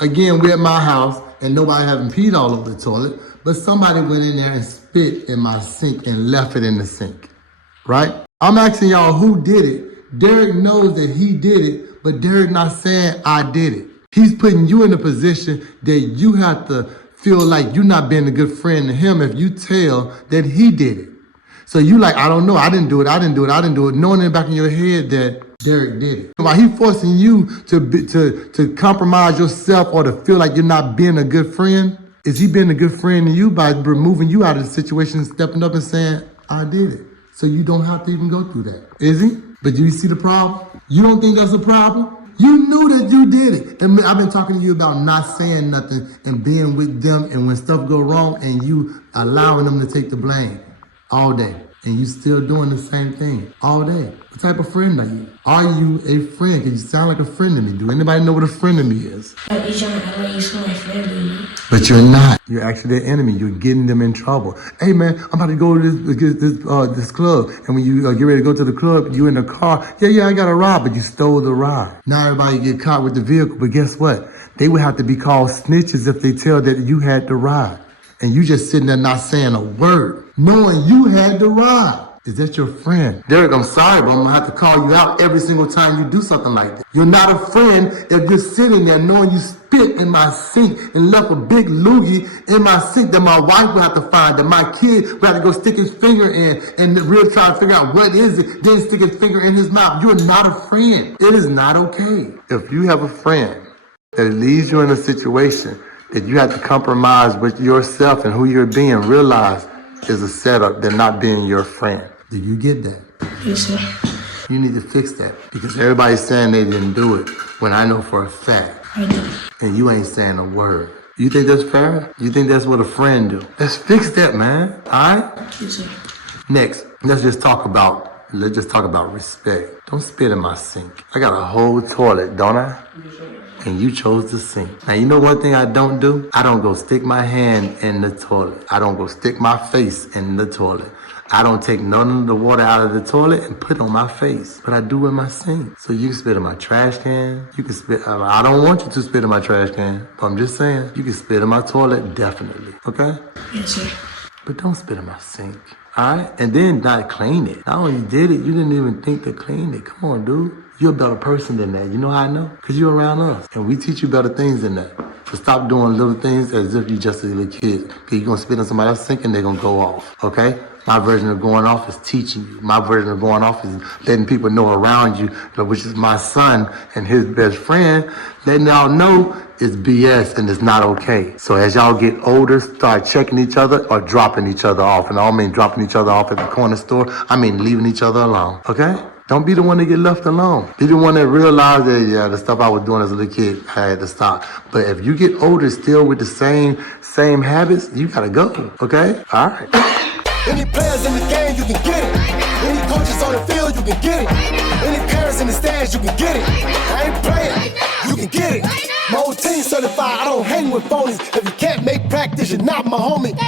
Again, we're at my house and nobody having peed all over the toilet, but somebody went in there and spit in my sink and left it in the sink, right? I'm asking y'all who did it. Derek knows that he did it, but Derek not saying I did it. He's putting you in a position that you have to feel like you're not being a good friend to him if you tell that he did it. So you like, I don't know, I didn't do it, knowing in the back of your head that Derek did it. While he forcing you to compromise yourself or to feel like you're not being a good friend, is he being a good friend to you by removing you out of the situation, stepping up and saying, I did it. So you don't have to even go through that. Is he? But do you see the problem? You don't think that's a problem? You knew that you did it. And I've been talking to you about not saying nothing and being with them, and when stuff go wrong and you allowing them to take the blame all day. And you still doing the same thing all day. What type of friend are you? Are you a friend? Because you sound like a friend to me. Do anybody know what a friend to me is? But you're not. You're actually their enemy. You're getting them in trouble. Hey man, I'm about to go to this club. And when you get ready to go to the club, you in the car. Yeah, I got a ride, but you stole the ride. Now everybody get caught with the vehicle. But guess what? They would have to be called snitches if they tell that you had the ride. And you just sitting there not saying a word, knowing you had the ride. Is that your friend? Derek, I'm sorry, but I'm gonna have to call you out every single time you do something like that. You're not a friend if you're sitting there knowing you spit in my sink and left a big loogie in my sink that my wife will have to find, that my kid will have to go stick his finger in and really try to figure out what is it, then stick his finger in his mouth. You're not a friend. It is not okay. If you have a friend that leaves you in a situation that you have to compromise with yourself and who you're being, realize is a setup. They're not being your friend. Do you get that? Yes, sir. You need to fix that because everybody's saying they didn't do it when I know for a fact. I did. And you ain't saying a word. You think that's fair? You think that's what a friend do? Let's fix that, man. All right? Yes, sir. Next, let's just talk about respect. Don't spit in my sink. I got a whole toilet, don't I? Yes, sir. And you chose the sink. Now, you know one thing I don't do? I don't go stick my hand in the toilet. I don't go stick my face in the toilet. I don't take none of the water out of the toilet and put it on my face. But I do in my sink. So you can spit in my trash can. You can spit, I don't want you to spit in my trash can. But I'm just saying, you can spit in my toilet, definitely. Okay? Yes, sir. But don't spit in my sink. All right? And then not clean it. Not only did it, you didn't even think to clean it. Come on, dude. You're a better person than that. You know how I know? Because you're around us. And we teach you better things than that. So stop doing little things as if you're just a little kid. Because you're going to spit in somebody else's sink and they're going to go off. Okay? My version of going off is teaching you. My version of going off is letting people know around you, which is my son and his best friend, letting y'all know it's BS and it's not okay. So as y'all get older, start checking each other or dropping each other off. And I don't mean dropping each other off at the corner store. I mean leaving each other alone. Okay? Don't be the one to get left alone. Be the one that realized that, yeah, the stuff I was doing as a little kid, I had to stop. But if you get older still with the same habits, you gotta go, okay? All right. Any players in the game, you can get it. Any coaches on the field, you can get it. Any parents in the stands, you can get it. I ain't playing, you can get it. My whole team certified, I don't hang with phonies. If you can't make practice, you're not my homie.